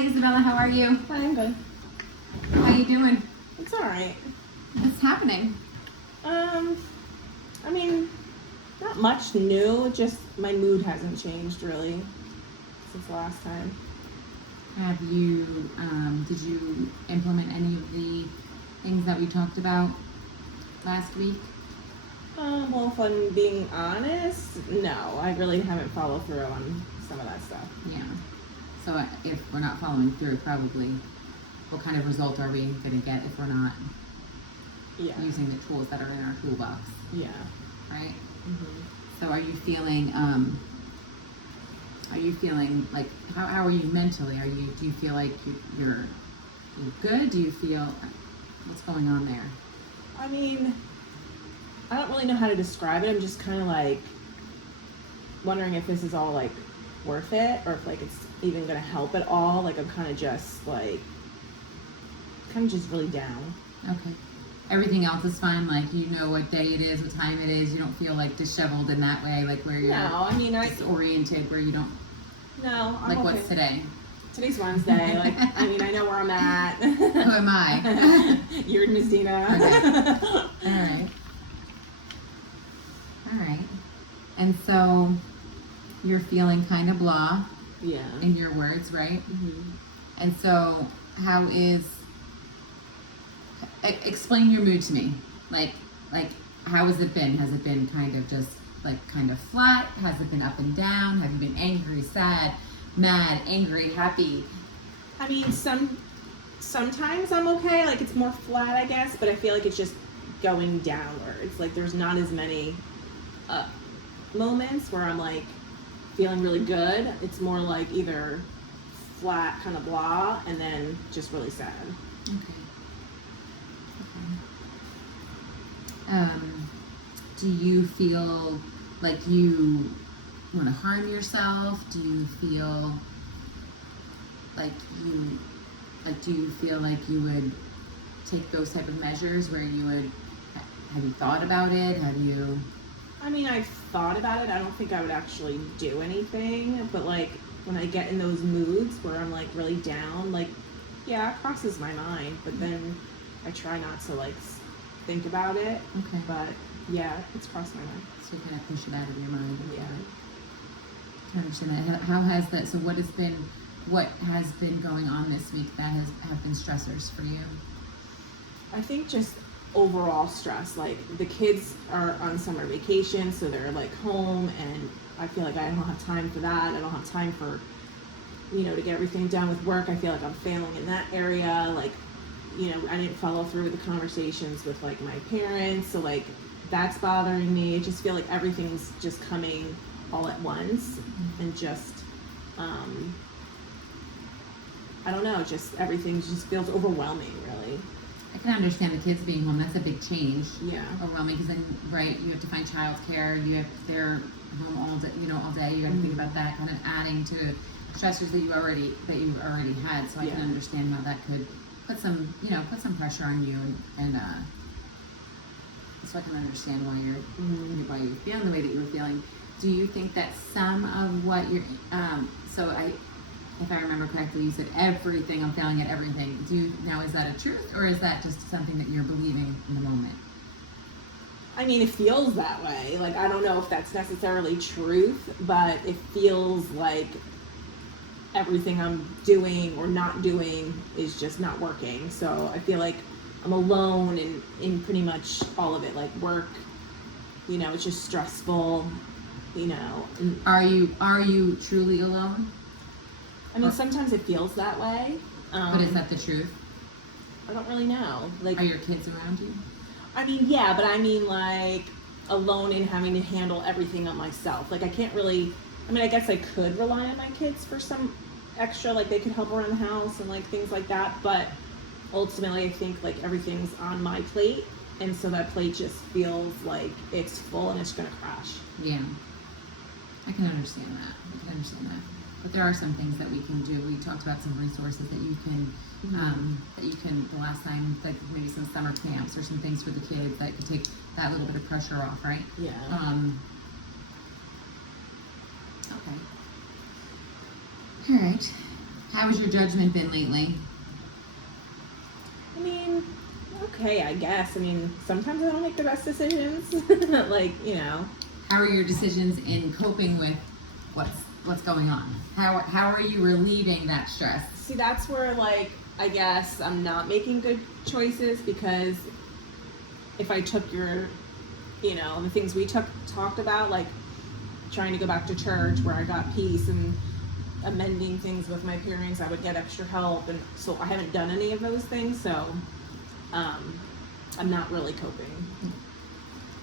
Hi, Isabella. How are you? Hi, I'm good. How you doing? It's all right. What's happening? I mean, not much new. Just my mood hasn't changed really since the last time. Have you, did you implement any of the things that we talked about last week? Well, if I'm being honest, no, I really haven't followed through on some of that stuff. Yeah. So if we're not following through, probably, what kind of result are we going to get if we're not Yeah. using the tools that are in our toolbox, Yeah. right? Mm-hmm. So are you feeling like, how are you mentally? Do you feel like you're good? Do you feel, what's going on there? I mean, I don't really know how to describe it. I'm just kind of like wondering if this is all like worth it, or if like it's even gonna help at all. Like I'm kind of just really down. Okay. Everything else is fine, like you know what day it is, what time it is, you don't feel like disheveled in that way, like where you're No, I mean disoriented, where you don't, no, I'm like okay. what's today? Today's Wednesday. Like, I mean, I know where I'm at. Who am I? You're in Messina. Okay. All right. And so you're feeling kind of blah Yeah. in your words, right? Mm-hmm. And so how is, explain your mood to me. Like how has it been? Has it been kind of just like kind of flat? Has it been up and down? Have you been angry, sad, mad, angry, happy? I mean, sometimes I'm okay. Like it's more flat, I guess, but I feel like it's just going downwards. Like there's not as many moments where I'm like feeling really good. It's more like either flat, kind of blah, and then just really sad. Okay. Do you feel like you want to harm yourself? Do you feel like do you feel like you would take those type of measures where you would, have you thought about it? Have you? I mean, I've thought about it. I don't think I would actually do anything, but like when I get in those moods where I'm like really down, like yeah, it crosses my mind, but then I try not to like think about it. Okay. But yeah, it's crossed my mind. So you kind of push it out of your mind. Yeah. I understand that. How has that? So what has been going on this week that have been stressors for you? I think just overall stress. Like the kids are on summer vacation, so they're like home, and I feel like I don't have time for that. I don't have time for, to get everything done with work. I feel like I'm failing in that area. Like, I didn't follow through with the conversations with like my parents, so like that's bothering me. I just feel like everything's just coming all at once, and just I don't know, just everything just feels overwhelming, really. I can understand the kids being home. That's a big change. Yeah. Overwhelming, because then, right, you have to find childcare. They're home all day. All day. You got to think about that, kind of adding to stressors that you already had. So I can understand how that could put some pressure on you, and so I can understand why you're feeling the way that you were feeling. Do you think that some of what you're if I remember correctly, you said everything, I'm failing at everything. Is that a truth, or is that just something that you're believing in the moment? I mean, it feels that way. Like, I don't know if that's necessarily truth, but it feels like everything I'm doing or not doing is just not working. So I feel like I'm alone in pretty much all of it. Like work, it's just stressful, Are you truly alone? I mean, sometimes it feels that way. But is that the truth? I don't really know. Like, are your kids around you? I mean, yeah, but I mean, like, alone in having to handle everything on myself. Like, I can't really, I guess I could rely on my kids for some extra, like, they could help around the house and, like, things like that. But ultimately, I think, like, everything's on my plate. And so that plate just feels like it's full and it's going to crash. Yeah. I can understand that. But there are some things that we can do. We talked about some resources that you can, the last time, like maybe some summer camps or some things for the kids that could take that little bit of pressure off, right? Yeah. Okay. All right. How has your judgment been lately? I mean, okay, I guess. I mean, sometimes I don't make the best decisions. Like, you know. How are your decisions in coping with what's going on? How are you relieving that stress? See, that's where, like, I guess I'm not making good choices, because if I took your, you know, the things we talked about, like trying to go back to church where I got peace and amending things with my parents, I would get extra help, and so I haven't done any of those things, so I'm not really coping.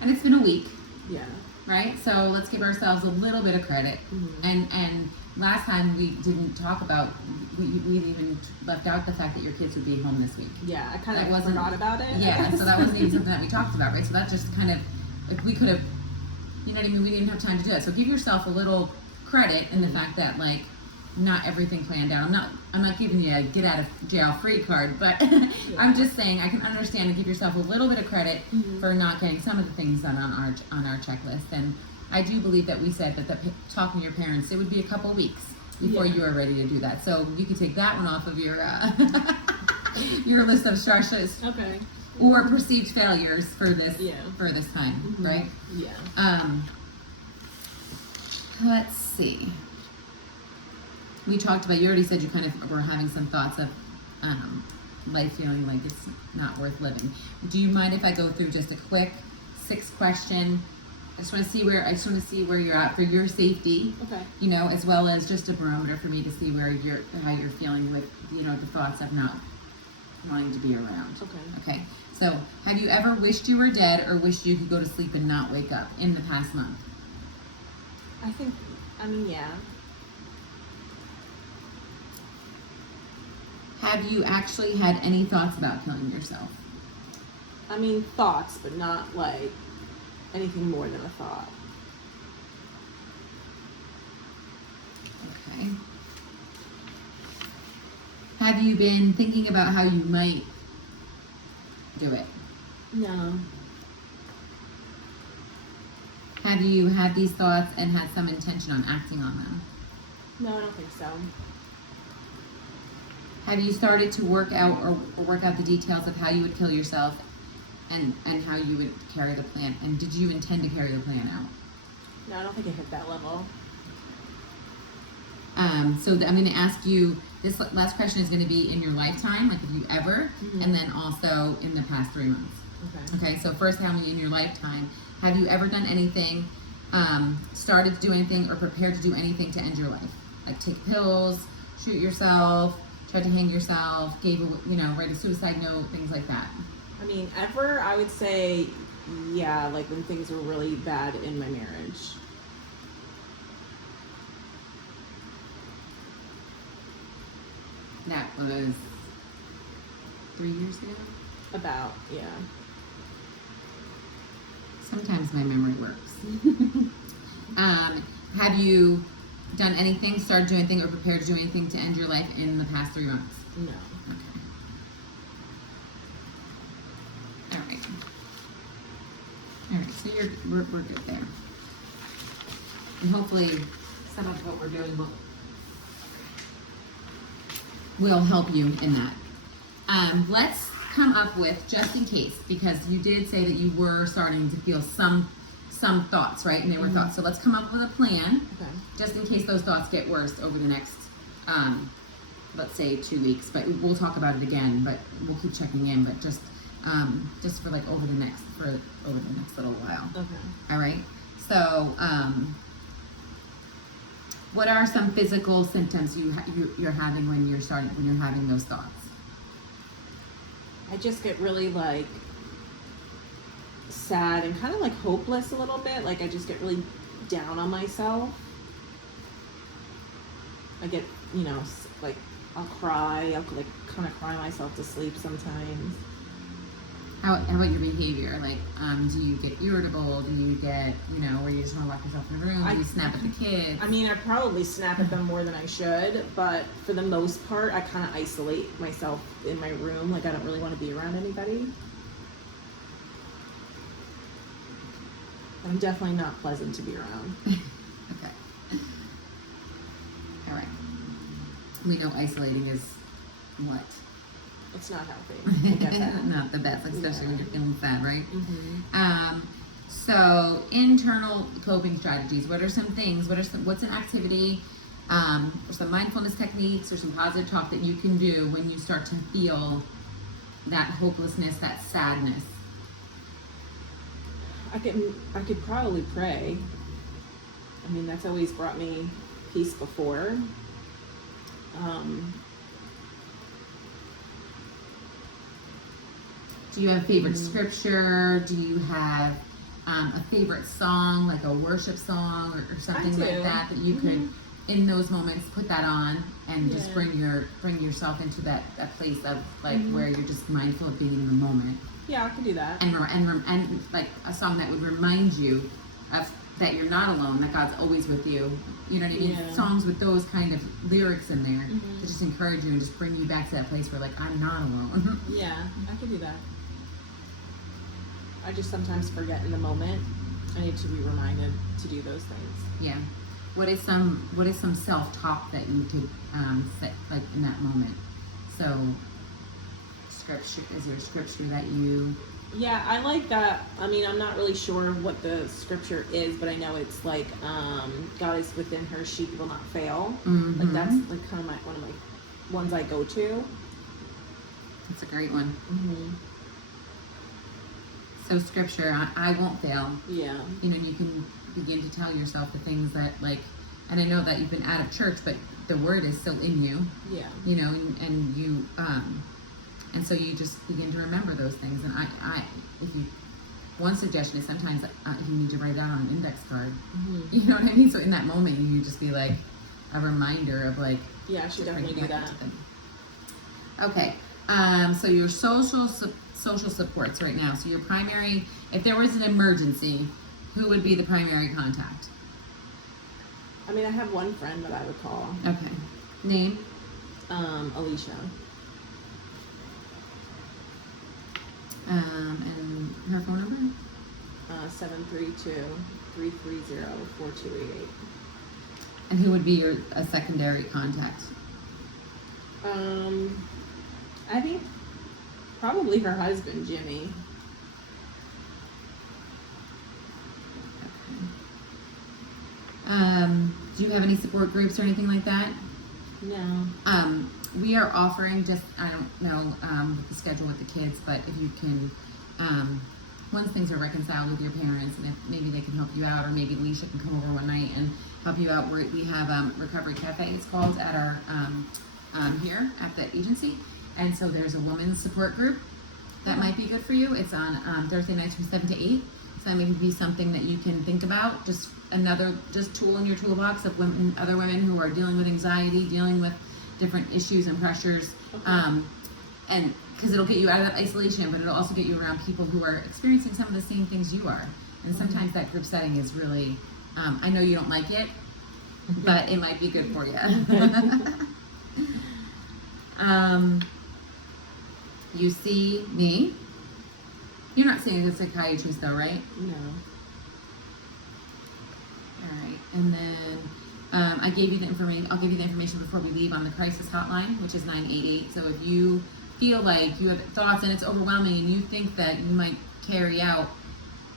And it's been a week, Yeah. right? So let's give ourselves a little bit of credit. Mhm. And last time we didn't talk about, we even left out the fact that your kids would be home this week. Yeah, I kind That of wasn't- forgot about it. Yeah, so that wasn't even something that we talked about, right? So that just kind of, like, we could have, you know what I mean? We didn't have time to do that. So give yourself a little credit in the fact that, like, not everything planned out. I'm not giving you a get out of jail free card, but I'm just saying I can understand and give yourself a little bit of credit for not getting some of the things done on our checklist. And I do believe that we said that talking to your parents, it would be a couple weeks before Yeah. you were ready to do that. So you could take that one off of your your list of stresses Okay. or perceived failures for this Yeah. time, right? Yeah. Let's see. We talked about, you already said you kind of were having some thoughts of life feeling like it's not worth living. Do you mind if I go through just a quick 6-question? I just want to see where you're at for your safety, Okay. you know, as well as just a barometer for me to see how you're feeling with, you know, the thoughts of not wanting to be around. Okay. Okay. So, have you ever wished you were dead or wished you could go to sleep and not wake up in the past month? I mean, yeah. Have you actually had any thoughts about killing yourself? I mean, thoughts, but not like anything more than a thought. Okay. Have you been thinking about how you might do it? No. Have you had these thoughts and had some intention on acting on them? No, I don't think so. Have you started to work out or work out the details of how you would kill yourself and how you would carry the plan? And did you intend to carry the plan out? No, I don't think I hit that level. So I'm going to ask you, this last question is going to be in your lifetime, like if you ever, and then also in the past 3 months. Okay. Okay, so first, how many in your lifetime? Have you ever done anything, started to do anything, or prepared to do anything to end your life? Like take pills, shoot yourself, tried to hang yourself, write a suicide note, things like that. I mean, ever, I would say, yeah, like when things were really bad in my marriage. That was 3 years ago. About, yeah. Sometimes my memory works. Have you done anything, started doing anything, or prepared to do anything to end your life in the past 3 months? No. Okay. All right. All right. So we're good there. And hopefully, some of what we're doing will help you in that. Let's come up with, just in case, because you did say that you were starting to feel some thoughts, right? And they were thoughts. So let's come up with a plan, Okay. just in case those thoughts get worse over the next, let's say 2 weeks. But we'll talk about it again. But we'll keep checking in. But just for like over the next little while. Okay. All right. So, what are some physical symptoms you're having when you're having those thoughts? I just get really like sad and kind of like hopeless a little bit. Like I just get really down on myself. I get, like I'll cry. I'll like kind of cry myself to sleep sometimes. How about your behavior? Like, do you get irritable? Do you get, where you just want to lock yourself in a room? Do you snap at the kids? I mean, I probably snap at them more than I should, but for the most part, I kind of isolate myself in my room. Like, I don't really want to be around anybody. I'm definitely not pleasant to be around. Okay. All right. We know isolating is what? It's not healthy. I get that. Not the best, like, especially when you're feeling sad, right? Mm-hmm. So internal coping strategies. What are some things? What's an activity, or some mindfulness techniques, or some positive talk that you can do when you start to feel that hopelessness, that sadness? I could probably pray. I mean, that's always brought me peace before. Do you have a favorite scripture? Do you have a favorite song, like a worship song or something like that you could, in those moments, put that on and just bring yourself into that place of like where you're just mindful of being in the moment? Yeah, I could do that. And like a song that would remind you of that you're not alone, that God's always with you. You know what I mean? Yeah. Songs with those kind of lyrics in there to just encourage you and just bring you back to that place where like, I'm not alone. Yeah, I could do that. I just sometimes forget in the moment. I need to be reminded to do those things. Yeah. What is some self-talk that you could set like in that moment? So scripture, is there a scripture that you... Yeah, I like that. I mean, I'm not really sure what the scripture is, but I know it's like, God is within her, she will not fail. Mm-hmm. Like that's like kind of one of my ones I go to. That's a great one. Mm-hmm. So scripture, I won't fail. Yeah. You know, you can begin to tell yourself the things that like, and I know that you've been out of church, but the word is still in you. Yeah. You know, and you, and so you just begin to remember those things. And one suggestion is sometimes you need to write it out on an index card. Mm-hmm. You know what I mean? So in that moment, you just be like a reminder of like. Yeah, I should definitely do that. Okay. So your social supports right now. So your primary, if there was an emergency, who would be the primary contact? I mean, I have one friend that I would call. Okay. Name? Alicia. And her phone number? 732-330-4288. And who would be a secondary contact? I think probably her husband, Jimmy. Do you have any support groups or anything like that? No. We are offering just, I don't know the schedule with the kids, but if you can, once things are reconciled with your parents, and if maybe they can help you out, or maybe Alicia can come over one night and help you out. We have Recovery Cafe, it's called, at our here at the agency, and so there's a women's support group that might be good for you. It's on Thursday nights from 7 to 8. So that may be something that you can think about. Just another tool in your toolbox of other women who are dealing with anxiety, dealing with different issues and pressures. Okay. And because it'll get you out of that isolation, but it'll also get you around people who are experiencing some of the same things you are. And sometimes that group setting is really, I know you don't like it, but it might be good for you. You see me. You're not seeing a psychiatrist though, right? No. All right. And then I gave you the information. I'll give you the information before we leave on the crisis hotline, which is 988. So if you feel like you have thoughts and it's overwhelming and you think that you might carry out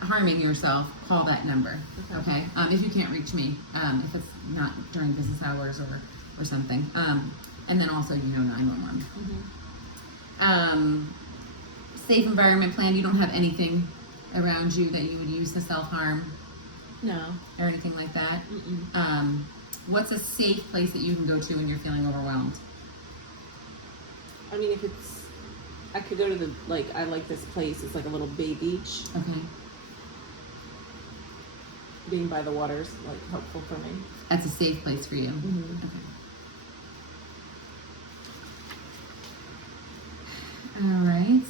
harming yourself, call that number. Okay. If you can't reach me, if it's not during business hours or something. And then also, 911. Safe environment plan. You don't have anything around you that you would use to self-harm? No. Or anything like that? Mm-mm. What's a safe place that you can go to when you're feeling overwhelmed? I mean, I could go to I like this place. It's like a little bay beach. Okay. Being by the water's helpful for me. That's a safe place for you. Mm-hmm. Okay. All right.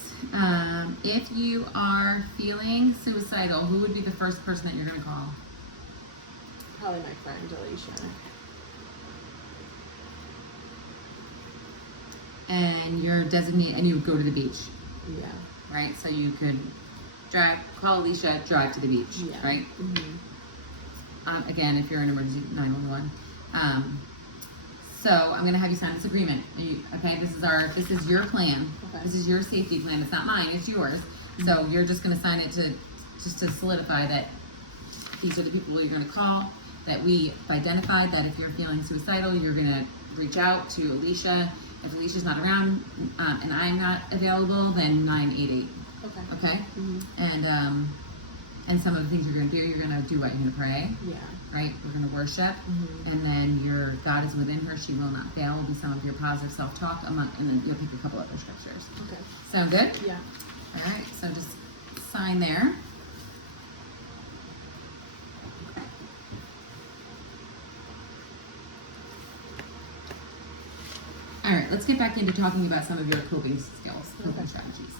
If you are feeling suicidal, who would be the first person that you're going to call? Probably my friend Alicia. And you're designated, and you would go to the beach, Yeah. right? So you could call Alicia, drive to the beach, Yeah. right? Mm-hmm. Again, if you're in emergency, 911. So I'm gonna have you sign this agreement. Okay, this is your plan. Okay. This is your safety plan. It's not mine, it's yours. So you're just gonna sign it to solidify that these are the people you're gonna call, that we've identified that if you're feeling suicidal, you're gonna reach out to Alicia. If Alicia's not around, and I'm not available, then 988. Okay. Okay? Mm-hmm. And some of the things you're gonna do what? You're gonna pray, Yeah. right? We're gonna worship, Mm-hmm. and then your God is within her, she will not fail, will be some of your positive self-talk, and then you'll pick a couple other scriptures. Okay. Sound good? Yeah. All right, so just sign there. All right, let's get back into talking about some of your coping skills, coping Okay. strategies.